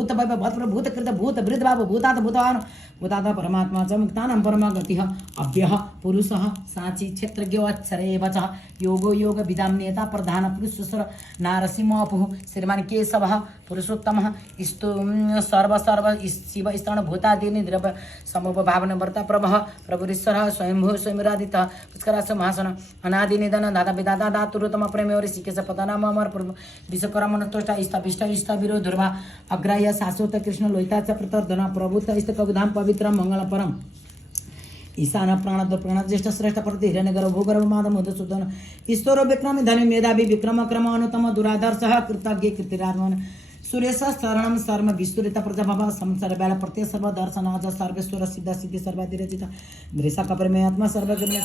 भूत भव भूत भूत कृत भूत वृद्ध भाव भूतात भूतवान भूतात परमात्मा च मुक्तानां परमागतिः अभ्यः पुरुषः साची क्षेत्रज्ञो अक्षरे वचः योगो योग विदां नेता प्रधान पुरुषेश्वर नारसिंहपुः श्रीमान केशवः पुरुषोत्तमः स्तु सर्व सर्व शिव स्तण भूतादीनि द्रव्य समूह भावन वर्ता प्रभः प्रभुरीश्वरः स्वयंभू स्वयंरादितः पुष्करास महासन अनादि निधन दादा विदाता दातुरुतम प्रेम और सिकेश पदनाम अमर विश्वकर्म नष्ट इष्ट इष्ट विरोध ध्रुवा अग्राह्य शाश्वत कृष्ण लोहिता च प्रतर्धन प्रभुत इष्ट कविधाम पवित्र मंगल परम ईशान प्राण प्राण ज्येष्ठ श्रेष्ठ प्रति हिरण्यगर भूगर्भ माधव मधुसूदन ईश्वर विक्रम धनी मेधावी विक्रम क्रम अनुतम दुरादर्श कृतज्ञ कीर्तिराधवन सुरेश शरणम शर्म विस्तृत प्रजभव संसार बैल प्रत्यय सर्व दर्शनाज सर्वेश्वर सिद्ध सिद्धि सर्वाधिरचित दृशा कपर में आत्मा सर्वज्ञ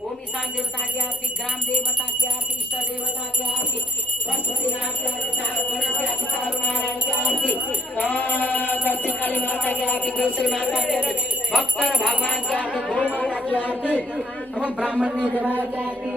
ओम ईशान देवता की आरती, ग्राम देवता की आरती, इष्ट देवता की आरती, सरस्वती माता की आरती, गणेश की आरती, नारायण की आरती, दक्षिण काली माता की आरती, केसरी माता की आरती, भक्त भगवान की आरती, गौ माता की आरती, एवं ब्राह्मण ने देवालय की आरती।